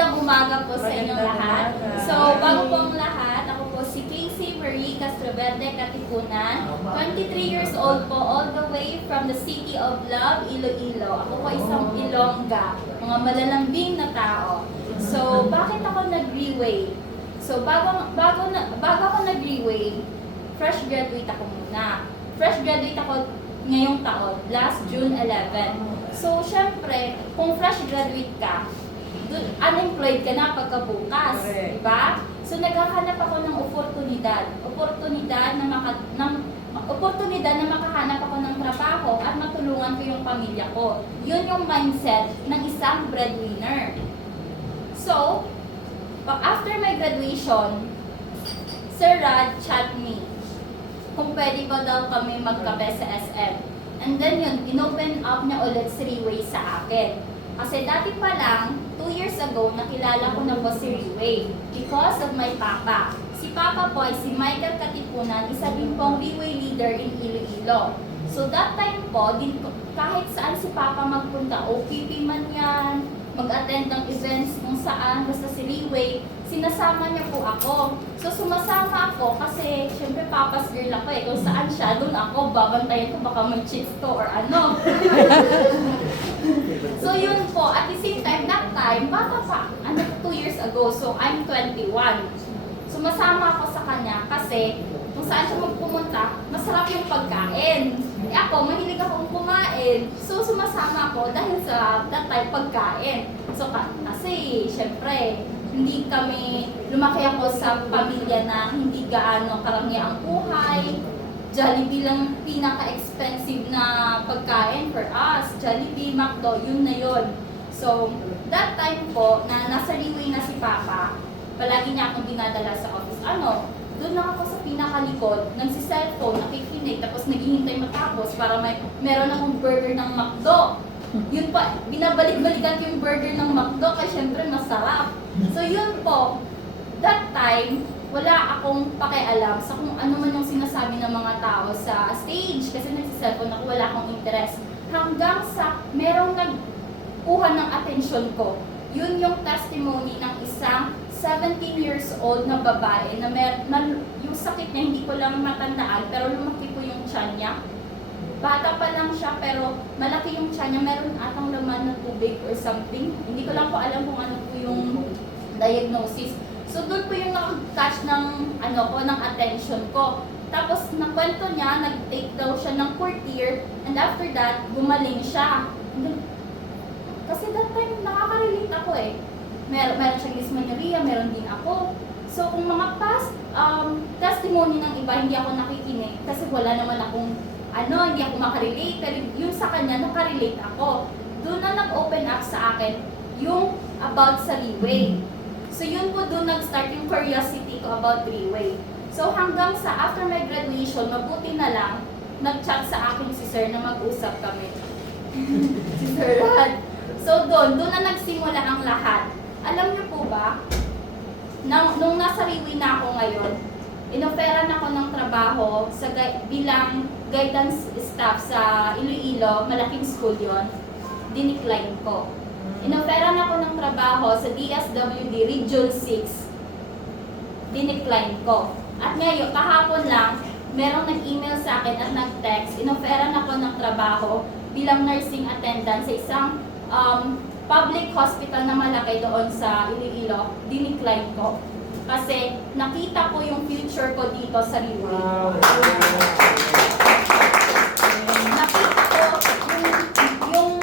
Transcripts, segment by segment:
Magandang umaga po sa inyong Magandang lahat. umaga. So, bago po ang lahat, ako po si Casey Marie Castroverde Katipunan. 23 years old po, all the way from the city of Love, Iloilo. Ako po isang Ilongga, mga malalambing na tao. So, bakit ako nag-reway? So, bago ako nag-reway, fresh graduate ako muna. Fresh graduate ako ngayong taon, last June 11. So, syempre, kung fresh graduate ka, unemployed ka na pagkabukas, Correct. di ba? So, naghahanap ako ng oportunidad na makahanap ako ng trabaho at matulungan ko yung pamilya ko. Yun yung mindset ng isang breadwinner. So, after my graduation, Sir Rad chat me kung pwede ba daw kami magkape sa SM. And then yun, inopen up niya ulit si Riway sa akin. Kasi dati pa lang, 2 years ago, nakilala ko na po si Riway because of my papa. Si papa po ay si Michael Katipunan, isa din pong Riway leader in Iloilo. So that time po, kahit saan si papa magpunta, OPP man yan, mag-attend ng events kung saan, basta si Riway, sinasama niya po ako. So sumasama ako kasi syempre papa's girl ako eh. Kung saan siya, doon ako, babantayan ko baka may chicks to or ano. So yun po, at the same time, that time, bata pa, 2 years ago, so I'm 21. Sumasama ako sa kanya kasi kung saan siya magpumunta, masarap yung pagkain. Eh ako, mahilig akong kumain. So sumasama ako dahil sa that time pagkain. So kasi, syempre, hindi kami, lumaki ako sa pamilya na hindi gaano karami ang buhay. Jollibee lang pinaka-expensive na pagkain for us. Jollibee, McDo, yun na yun. So, that time po, na nasa Riway na si Papa, palagi niya akong dinadala sa office. Doon lang ako sa pinakalikod, nagsi-cellphone, nakikinig, tapos naghihintay matapos para meron akong burger ng McDo. Yun pa, binabalik-balikan yung burger ng McDo kasi syempre masarap. So yun po, that time, wala akong pakialam sa kung ano man yung sinasabi ng mga tao sa stage kasi nagsi-cellphone ako, wala akong interest. Hanggang sa merong nagkuha ng atensyon ko. Yun yung testimony ng isang 17 years old na babae na yung sakit niya hindi ko lang matandaan pero lumaki po yung tiyan niya. Bata pa lang siya pero malaki yung tiyan niya, meron atang laman na tubig or something. Hindi ko lang po alam kung ano po yung diagnosis. So doon po yung nag-catch ng ng attention ko. Tapos nakwento niya, nag-take daw siya ng courtier and after that, gumaling siya. Kasi that time nakaka-relate ako eh. Meron siyang dysmenorrhea, meron din ako. So kung mga past testimony ng iba, hindi ako nakikinig kasi wala naman akong hindi ako makarelate. Pero yung sa kanya, nakarelate ako. Doon na nag-open up sa akin yung about sa Riway. So yun po doon nag-start yung curiosity ko about Riway. So hanggang sa after my graduation, mabuti na lang, nag-chat sa akin si Sir na mag-usap kami. Si Sir Rad. So doon na nagsimula ang lahat. Alam niyo po ba, nung nasa Riway na ako ngayon, inoferan ako ng trabaho bilang guidance staff sa Iloilo, malaking school yon, dinicline ko. Inoferan ako ng trabaho sa DSWD Region 6, dinicline ko. At ngayon, kahapon lang, merong nag-email sa akin at nag-text, inoferan ako ng trabaho bilang nursing attendant sa isang public hospital na malaki doon sa Iloilo, dinicline ko. Kasi nakita ko yung future ko dito sa Riway. Nakita ko yung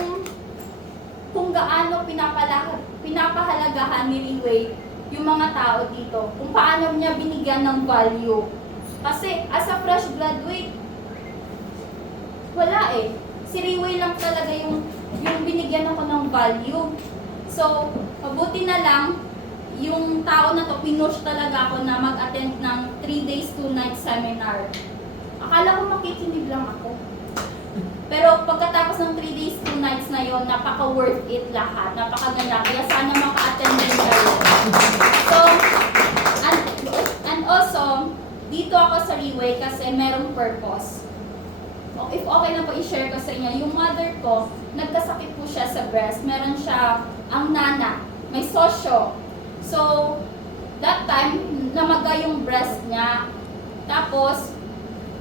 kung gaano pinapahalagahan ni Riway yung mga tao dito. Kung paano niya binigyan ng value. Kasi as a fresh graduate, wala eh. Si Riway lang talaga yung binigyan ako ng value. So, mabuti na lang, yung tao na to, pinush talaga ako na mag-attend ng 3 days, 2 nights seminar. Akala ko makikinig lang ako. Pero pagkatapos ng 3 days, 2 nights na yon, napaka-worth it lahat. Napakaganda. Kaya sana maka-attend din kayo. So, and also, dito ako sa Riway kasi merong purpose. If okay na po, i-share ko sa inyo. Yung mother ko, nagkasakit po siya sa breast. Meron siya, ang nana, may sosyo. So, that time, namaga yung breast niya. Tapos,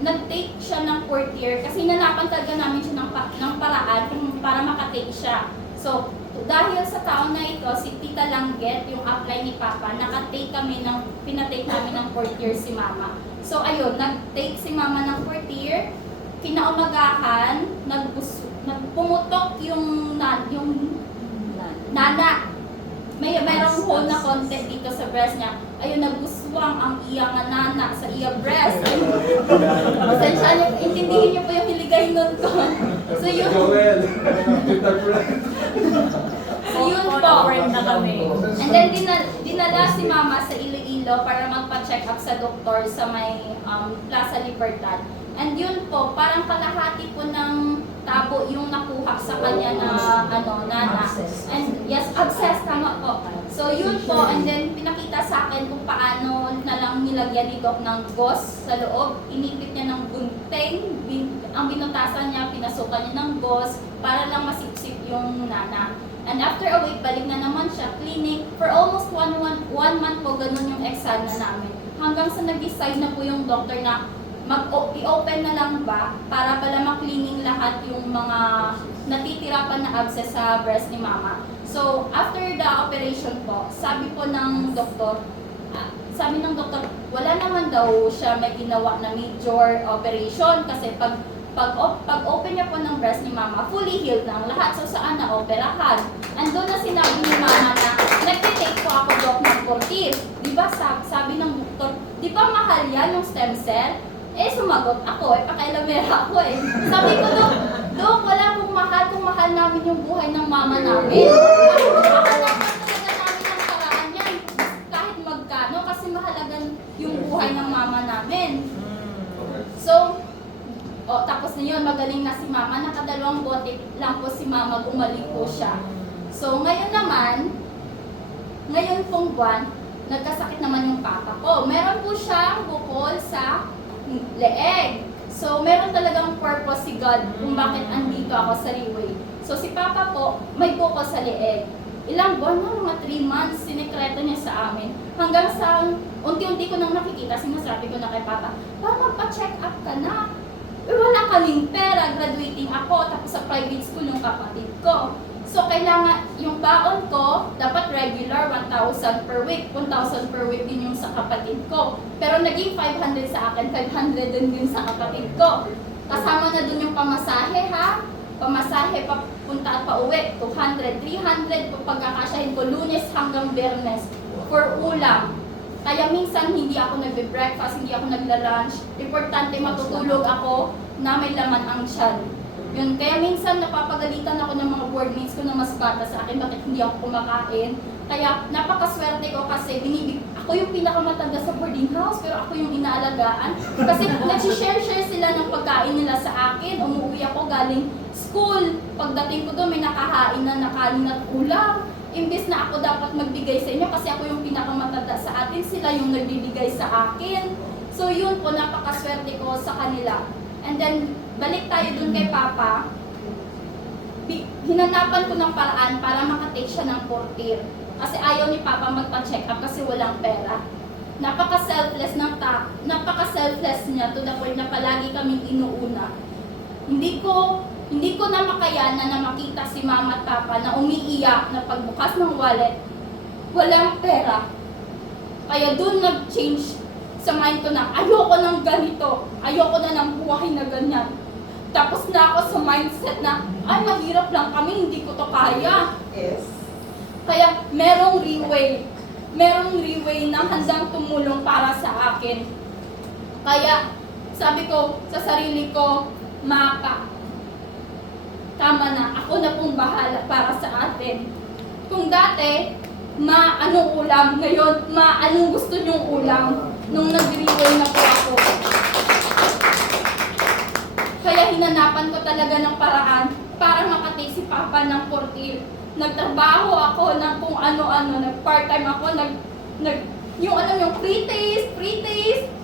nag-take siya ng 4th year kasi hinanapan talaga namin siya ng paraan para makatake siya. So, dahil sa taon na ito, si Tita Langget, yung upline ni Papa, pinatake namin ng 4th year si Mama. So, ayun, nag-take si Mama ng 4th year, kinaumagahan, nagpumutok yung nana. Mayroong hole na konti dito sa breast niya. Ayun, naguswang ang iya nga nana sa iya breast. Pasensya niyo, intindihin niyo po yung hiligay nun ko. So yun. So yun po. And then dinala si Mama sa Iloilo para magpa-check up sa doktor sa may Plaza Libertad. And yun po, parang kalahati po ng tabo yung nakuha sa kanya na nana. And yes, abscess, tama po. So yun po, and then pinakita sa akin kung paano na lang nilagyan ni Doc ng gauze sa loob. Inipit niya ng gunting, ang binutasan niya, pinasukan niya ng gauze para lang masipsip yung nana. And after a week, balik na naman siya, clinic. For almost one month po, ganun yung exam na namin. Hanggang sa nag-decide na po yung doctor na i-open na lang ba para pala ma-cleaning lahat yung mga natitira pa na abscess sa breast ni Mama. So, after the operation po, sabi ng doktor, wala naman daw siya may ginawa na major operation kasi pag open niya po ng breast ni Mama, fully healed na ang lahat. So, saan na operahan? And doon na sinabi ni Mama na nagtitake po ako, Doc, ng 40. Diba sabi ng doktor, di ba mahal yan yung stem cell? Eh, sumagot ako, pakailamera ako eh. Sabi ko, Dok, wala pong mahal kung mahal namin yung buhay ng mama namin. Mahalagan talaga namin ang paraan yan, kahit magkano, kasi mahalagan yung buhay ng mama namin. So, tapos na yun, magaling na si Mama, nakadalawang bote lang po si Mama, gumaling po siya. So, ngayon pong buwan, nagkasakit naman yung papa ko. Meron po siyang bukol sa leeg. So, meron talagang purpose si God kung bakit andito ako sa Riway. So, si Papa po, may bukol sa leeg. Ilang buwan na, mga 3 months, sinekreto niya sa amin. Hanggang sa unti-unti ko nang nakikita, sinasabi ko na kay Papa, magpa-check up ka na. Wala kaming pera, graduating ako, tapos sa private school yung kapatid ko. So, kailangan, yung baon ko, dapat regular, 1,000 per week. 1,000 per week din yung sa kapatid ko. Pero naging 500 sa akin, 500 din sa kapatid ko. Kasama na dun yung pamasahe, ha? Pamasahe, papunta at pauwi, 200, 300, pagkakasyahin ko, Lunes hanggang Biyernes, for ulam. Kaya minsan hindi ako nagbe-breakfast, hindi ako nagla-lunch. Importante matutulog ako na may laman ang tiyan. Yun, kaya minsan napapagalitan ako ng mga boardmates ko na mas bata sa akin, bakit hindi ako kumakain. Kaya napakaswerte ko kasi ako yung pinakamatanda sa boarding house, pero ako yung inaalagaan. Kasi nag-share sila ng pagkain nila sa akin. Umuwi ako galing school. Pagdating ko doon, may nakahain na kanin at ulam. Imbis na ako dapat magbigay sa inyo kasi ako yung pinakamatanda sa atin, sila yung nagbibigay sa akin. So yun po, napakaswerte ko sa kanila. And then, balik tayo dun kay Papa. Hinanapan ko ng paraan para makatake siya ng 4th year. Kasi ayaw ni Papa magpa-check up kasi walang pera. Napaka-selfless niya to the point na palagi kaming inuuna. Hindi ko na makayanan na makita si Mama at Papa na umiiyak na pagbukas ng wallet, walang pera. Kaya dun nag-change sa mind ko na ayoko ng ganito, ayoko na ng buhay na ganyan. Tapos na ako sa mindset na, ay mahirap lang kami, hindi ko to kaya. Yes. Kaya merong leeway na handang tumulong para sa akin. Kaya sabi ko sa sarili ko, Maka, tama na, ako na pong bahala para sa atin. Kung dati, anong ulam, ngayon, anong gusto niyong ulam, nung nag-leeway na po ako. Kaya hinanapan ko talaga ng paraan para makatake si Papa ng 4th year. Nagtrabaho ako ng kung ano-ano, nag-part-time ako, yung pre-taste.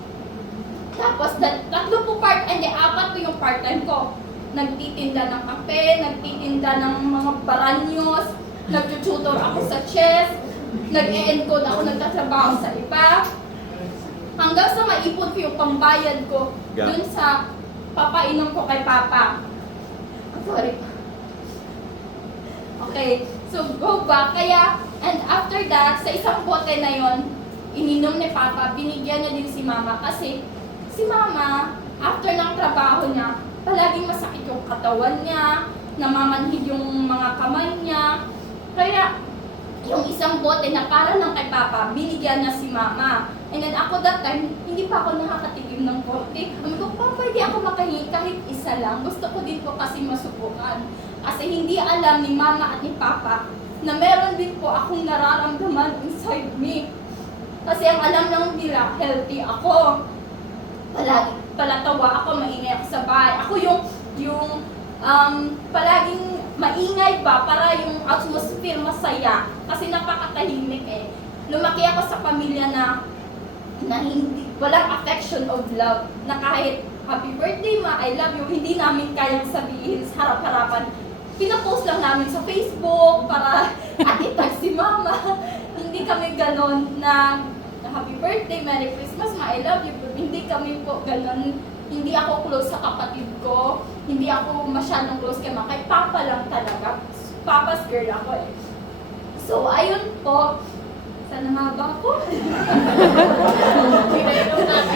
Tapos, 3 po 4 po yung part-time ko. Nagtitinda ng kape, nagtitinda ng mga baranyos, nag-tutor ako sa chess, nag-e-encode ako, nagtatrabaho sa iba. Hanggang sa maipon ko yung pambayad ko dun sa papainom ko kay Papa. Sorry. Okay, so go back. Kaya, and after that, sa isang bote na yon, ininom ni Papa, binigyan niya din si Mama kasi si Mama, after ng trabaho niya, palaging masakit yung katawan niya, namamanhid yung mga kamay niya. Kaya, yung isang bote na para lang kay Papa, binigyan niya si Mama. And then ako that time, hindi pa ako nakakatikim ng konti. Sabi ko, Papa, hindi ako makahingi kahit isa lang. Gusto ko din po kasi masubukan. Kasi hindi alam ni Mama at ni Papa na meron din po akong nararamdaman inside me. Kasi ang alam lang nila, healthy ako. Palagi, palatawa ako, maingay ako sa bahay. Ako yung palaging maingay ba para yung atmosphere masaya. Kasi napakatahimik eh. Lumaki ako sa pamilya na hindi, walang affection of love. Na kahit happy birthday ma, I love you, hindi namin kayang sabihin sa harap-harapan. Pinapost lang namin sa Facebook para atitag si Mama. Hindi kami ganon na happy birthday, Merry Christmas, ma, I love you. Hindi kami po ganon. Hindi ako close sa kapatid ko. Hindi ako masyadong close kay Mama. Kay Papa lang talaga. Papa's girl ako eh. So, ayun po. Sana nga ba ako?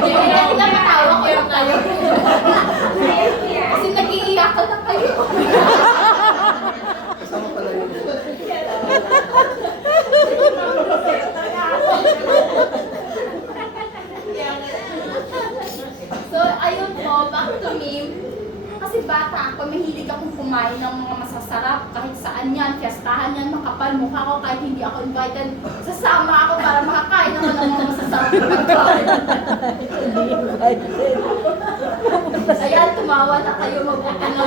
Kaya nakatawa ko yung tayo. Kasi nag-iiyakan na kayo. Kasama pala yun. So, ayun po, back to me. Kasi bata ako, mahilig akong kumain ng mga masasarap. Kahit saan yan, fiestahan yan, makapal mukha ko kahit hindi ako invited. Sasama ako para makakain ako ng mga masasarap na pagkain. Ayan, tumawa na kayo, mabuti na.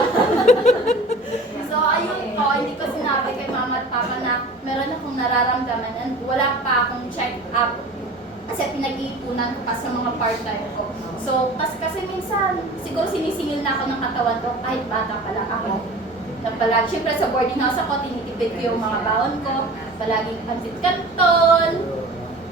So, ayun po, hindi ko sinabi kay Mama at Papa na meron akong nararamdaman and wala pa akong check-up. Kasi pinag-iipunan ko pa sa mga part-time ko. So, kasi minsan, siguro sinisingil na ako ng katawan ko kahit bata pa lang ako. Palagi, syempre sa boarding house ako, tinitipid ko yung mga baon ko. Palaging pansit canton,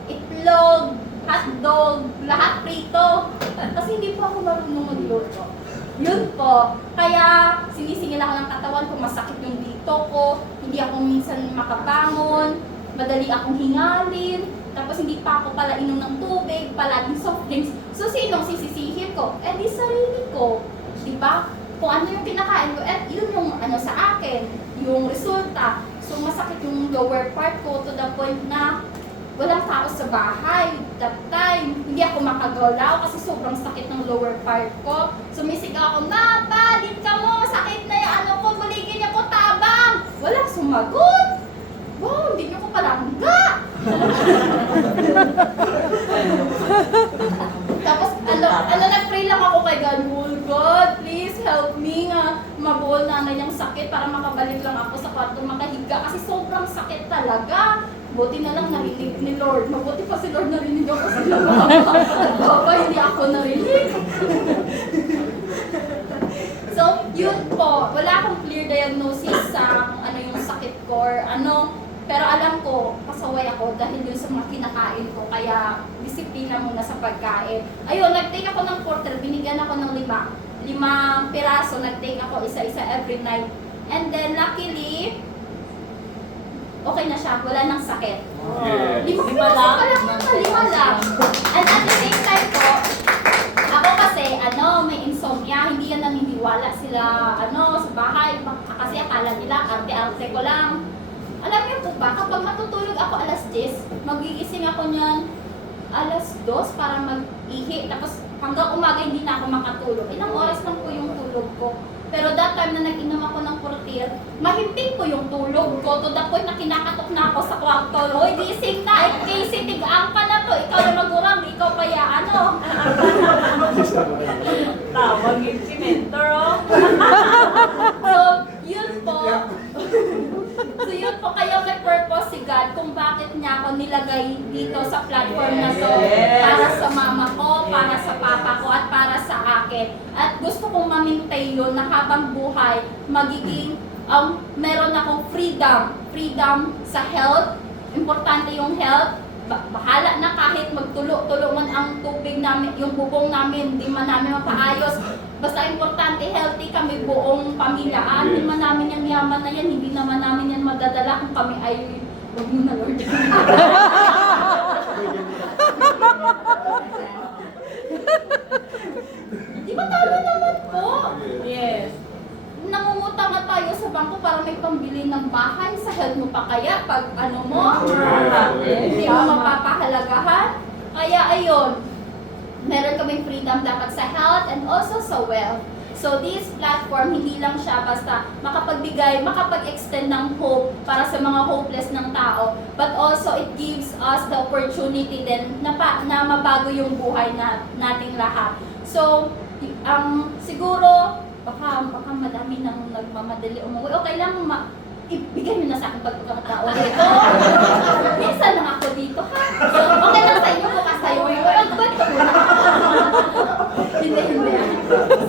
itlog, hotdog, lahat prito. Kasi hindi po ako marunong magluto. Yun po. Kaya sinisingil ako ng katawan ko, masakit yung dito ko, hindi ako minsan makabangon, madali akong hingalin. Tapos hindi pa ako pala inom ng tubig, palaging soft drinks. So sinong sisisihin ko? Eh di sarili ko. Diba? Kung ano yung kinakain ko, eh yun yung ano sa akin, yung resulta. So masakit yung lower part ko to the point na walang tao sa bahay. That time, hindi ako makagalaw kasi sobrang sakit ng lower part ko. Sumisigaw ako, Ma, pa, din ka mo, sakit na yung ano ko, buligin niyo ko tabang. Walang sumagot. Wow, hindi niyo ko palangga. Tapos, nag-pray lang ako kay God, oh God, please help me nga mabuol na yung sakit para makabalik lang ako sa kwarto makahiga kasi sobrang sakit talaga. Buti na lang narinig ni Lord. Mabuti pa si Lord narinig ako sa Papa, hindi ako narinig. So, yun po. Wala akong clear diagnosis sa ano yung sakit ko or ano. Pero alam ko, pasaway ako dahil yun sa mga kinakain ko. Kaya, disiplina muna sa pagkain. Ayun, nag-take ako ng porter. Binigyan ako ng 5 piraso. Nag-take ako isa-isa every night. And then, luckily, okay na siya. Wala nang sakit. Yeah. 5 piraso pa lang naman. 5 lang. And at the same time po, ako kasi, may insomnia. Hindi yan naniniwala sila, sa bahay. Kasi akala nila, arte-arte ko lang. Alam niyo po ba, kapag matutulog ako alas 10, magigising ako niyan alas 2 para mag-ihi. Tapos hanggang umaga hindi na ako makatulog. Ilang oras lang po yung tulog ko. Pero that time na nag-inom ako ng portir, mahimping po yung tulog ko. To the point na kinakatok na ako sa kwarto. Hoy, gising na! Casey, tigaan ka na to. Ikaw na magurang, ikaw kaya Tawag yung si mentor, oh. So, yun po. So yun po, kaya may purpose si God kung bakit niya ako nilagay dito sa platform na to. Para sa mama ko, para sa papa ko, at para sa akin. At gusto kong mamintay yun na habang buhay, magiging meron akong freedom sa health. Importante yung health. Bahala na kahit magtulo-tulungan ang tubig namin, yung bubong namin, hindi man namin mapaayos. Basta importante, healthy kami buong pamilya. Hindi man namin yung yaman na yan, hindi naman namin yan madadala kung kami ay, huwag mo na Lord. Di ba tama naman po? Yes. Nangungutang na tayo sa bangko para may pambili ng bahay. Sa health mo pa kaya pag ano mo, hindi mo mapapahalagahan. Kaya ayun, meron kaming freedom dapat sa health and also sa wealth. So this platform, hindi lang siya basta makapag-extend ng hope para sa mga hopeless ng tao, but also it gives us the opportunity din na mabago yung buhay nating lahat. So, siguro, baka madami nang nagmamadali umuwi. Okay lang, ibigay nyo na sa akin pagkakataon dito. Minsan lang ako dito, ha? So, okay lang sa inyo kung kasayo yung kwento muna. Hindi.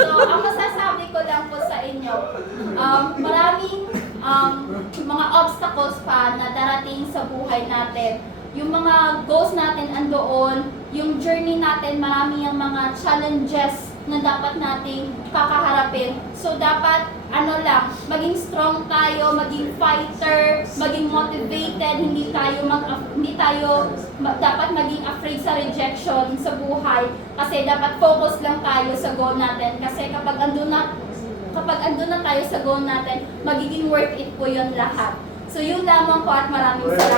So, ang masasabi ko lang po sa inyo, maraming mga obstacles pa na darating sa buhay natin. Yung mga goals natin andoon, yung journey natin, marami yung mga challenges na dapat nating kakaharapin. So dapat maging strong tayo, maging fighter, maging motivated, hindi tayo dapat maging afraid sa rejection sa buhay kasi dapat focus lang tayo sa goal natin kasi kapag andun na tayo sa goal natin, magiging worth it po 'yon lahat. So yun lamang po at maraming salamat.